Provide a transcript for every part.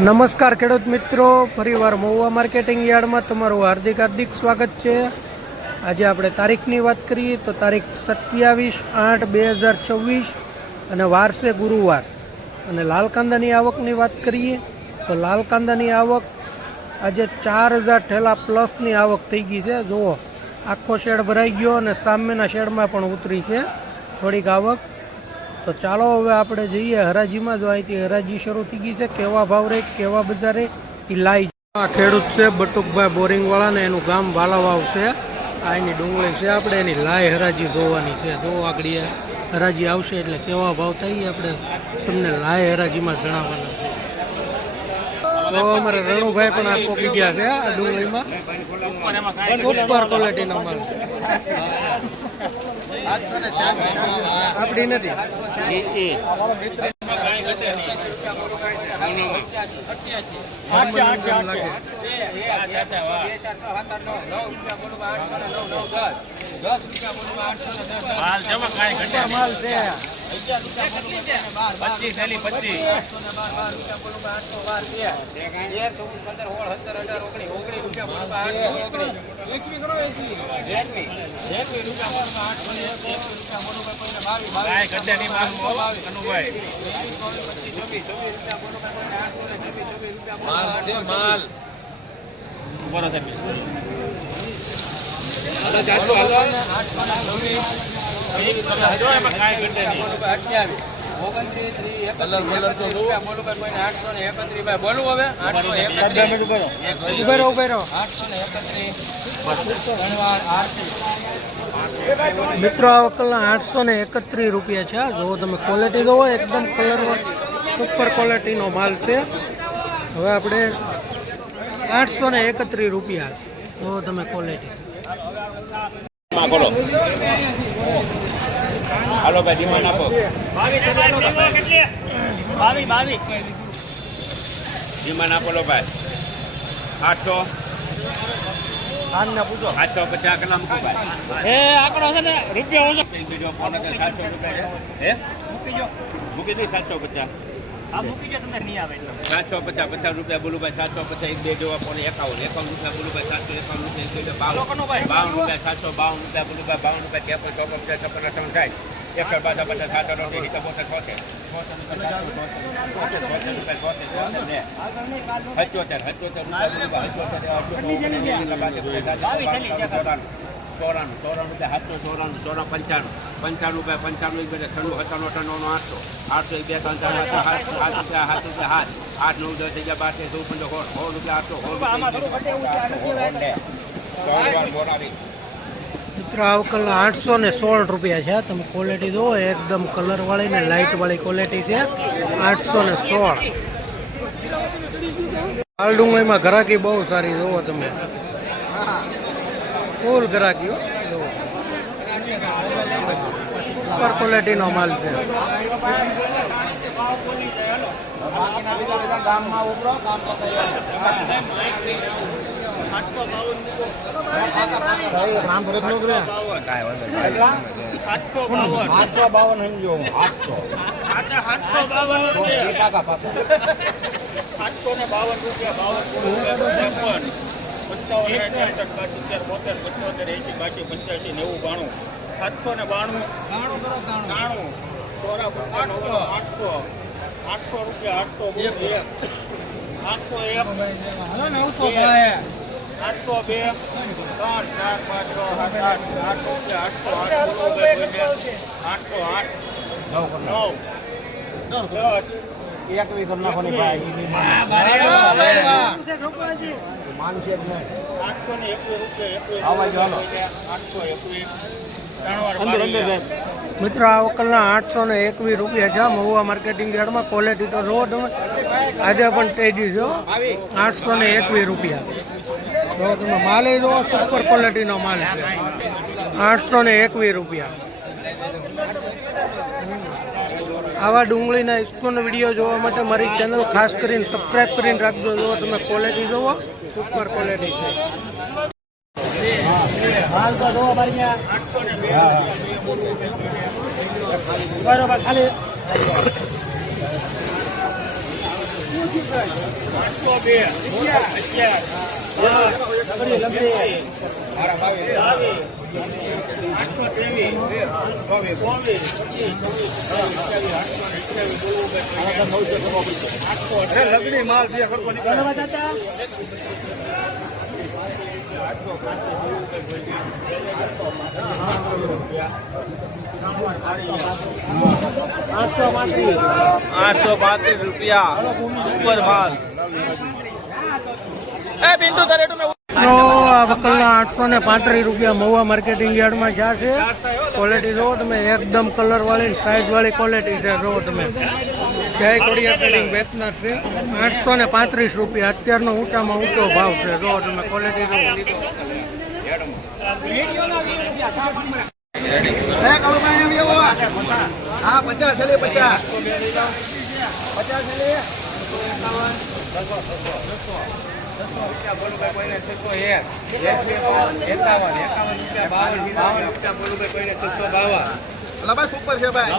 નમસ્કાર ખેડૂત મિત્રો, ફરીવાર મહુવા માર્કેટિંગ યાર્ડમાં તમારું હાર્દિક સ્વાગત છે। આજે આપણે તારીખની વાત કરીએ તો તારીખ 27/8/2024 અને વાર છે ગુરુવાર। અને લાલ કાંદાની આવકની વાત કરીએ તો લાલ કાંદાની આવક આજે 4000 ઠેલા પ્લસની આવક થઈ ગઈ છે। જુઓ આખો શેડ ભરાઈ ગયો અને સામેના શેડમાં પણ ઉતરી છે થોડીક આવક। તો ચાલો હવે આપણે જઈએ હરાજીમાં। જો અહીંથી હરાજી શરૂ થઈ ગઈ છે। કેવા ભાવ રહે કેવા બજારે એ લાઈ। આ ખેડૂત છે બટુકભાઈ બોરિંગવાળા ને એનું ગામ વાલાવાવ છે। આ એની ડુંગળી છે, આપણે એની લાઈ હરાજી જોવાની છે। જો આગળ હરાજી આવશે એટલે કેવા ભાવ થાય આપણે તમને લાઈ હરાજીમાં જણાવવાના છે। તો અમારે રણુભાઈ પણ આ કોપી ગયા છે આ ડુંગળીમાં, સુપર ક્વોલિટીનો માલ છે। આપડી નથી માલ છે 831 મિત્રો આ વકલના 831 રૂપિયા છે। જો તમે ક્વોલિટી જોવો એકદમ કલર સુપર ક્વોલિટીનો માલ છે। હવે આપણે 831 રૂપિયા જો તમે ક્વોલિટી। હાલો ભાઈ ડિમાન્ડ આપો 22 ડિમાન્ડ આપો લો ભાઈ 800 આને પૂછો 850 કલા મૂકો ભાઈ। એ આંકડો છે ને રૂપિયા ઓછો બીજો ફોન કરે 700 રૂપિયા હે મૂકી દે 750 આ મૂકી દે તમને નહીં આવે 750 50 રૂપિયા બોલું ભાઈ 750 એક બે જેવા ફોન 51 રૂપિયા બોલું ભાઈ 751 રૂપિયા 52 રૂપિયા 752 રૂપિયા બોલું ભાઈ 52 રૂપિયા 53 54 55 થાય 150 7 રૂપિયા હિસાબ બોતે છોતે મિત્રો આ વકલના 816 રૂપિયા છે। તમે ક્વોલિટી જુઓ એકદમ કલર વાળી ને લાઇટ વાળી ક્વોલિટી છે। 816 લાલ ડુંગળીમાં ઘરાકી બહુ સારી જુઓ તમે, ફૂલ ઘરાકી જુઓ, સુપર ક્વોલિટીનો માલ છે। મિત્રો આ વકલના 821 રૂપિયા છે મહુવા માર્કેટિંગ યાર્ડમાં। ક્વોલિટી તો જુઓ તમે, આજે પણ તેજી છે 821 રૂપિયા। જો તમે માલ એ જુઓ સુપર ક્વોલિટીનો માલ છે 821 રૂપિયા। આવા ડુંગળીના ઇસ્કોનો વિડીયો જોવા માટે મારી ચેનલ ખાસ કરીને સબસ્ક્રાઈબ કરીને રાખજો। જો તમે ક્વોલિટી જુઓ સુપર ક્વોલિટી છે। બરોબર ખાલી લગડી માલ છે ખરકો નીકળે. ₹835 ઉપર માલ. એ બિંદુ તારે તમે આ વકલના 835 રૂપિયા મહુવા માર્કેટિંગ યાર્ડમાં જ્યાં છે. ક્વોલિટી જુઓ તમે, એકદમ કલર વાળી સાઇઝ વાળી ક્વોલિટી છે. જુઓ તમે, જય કોડિયા ટ્રેડિંગ વેચનાર છે. 835 રૂપિયા અત્યારનો ઊંચામાં ઊંચો ભાવ છે. જુઓ તમે ક્વોલિટી જુઓ. હા 50 છે 50. 50 સુપર છે ભાઈ.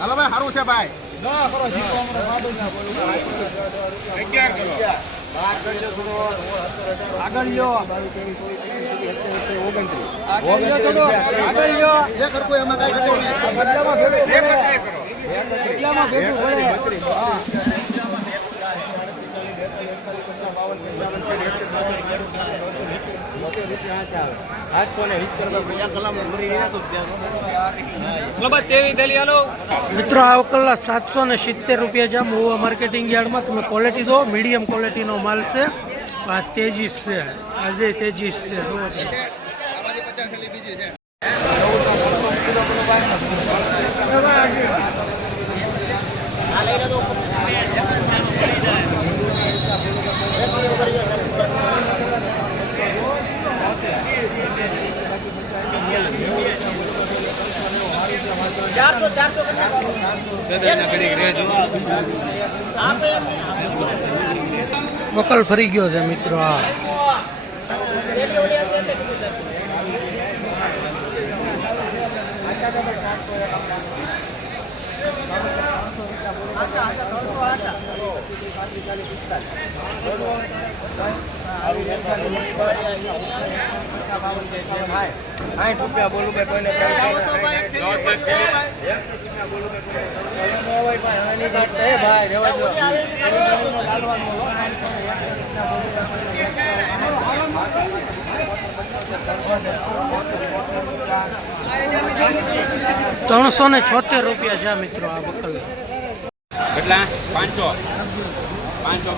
હાલો ભાઈ સારું છે ભાઈ. મિત્રો આ વકલના 770 રૂપિયા છે મહુવા માર્કેટિંગ યાર્ડમાં. તમે ક્વોલિટી દો, મીડિયમ ક્વોલિટીનો માલ છે. આ તેજીસ છે, આજે તેજીસ છે. જુઓ તમે. વકલ ફરી ગયો છે મિત્રો. આ ₹60 બોલું ભાઈ કોઈને ₹376 છે મિત્રો આ વકલ. કેટલા 500 500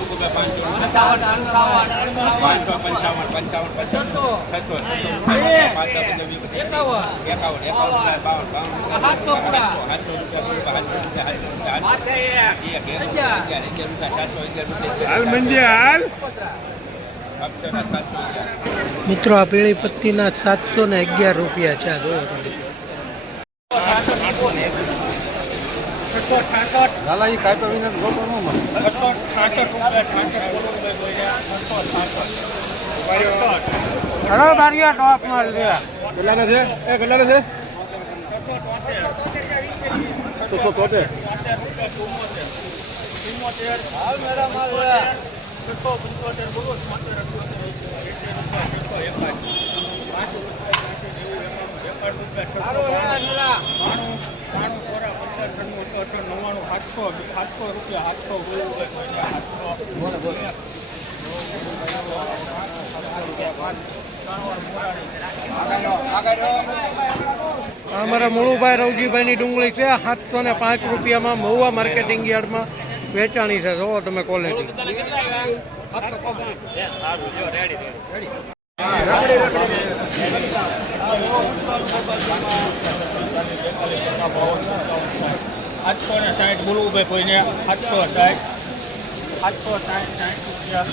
મિત્રો આ પીળી પત્તીના 711 રૂપિયા છે. આ જોયો તમે. ટોપ માલ છે. કેટલાના છે? એ કેટલાના છે? 673. હાલ મેરા માલ છે. 675 બોલો. અમારા મુળુભાઈ રવજીભાઈની ડુંગળી છે 705 રૂપિયામાં મહુવા માર્કેટિંગ યાર્ડમાં વેચાણી છે. જોવો તમે ક્વોલિટી. આઠસો ને 60 બોલવું ભાઈ કોઈને 860 860 રૂપિયા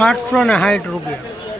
860 રૂપિયા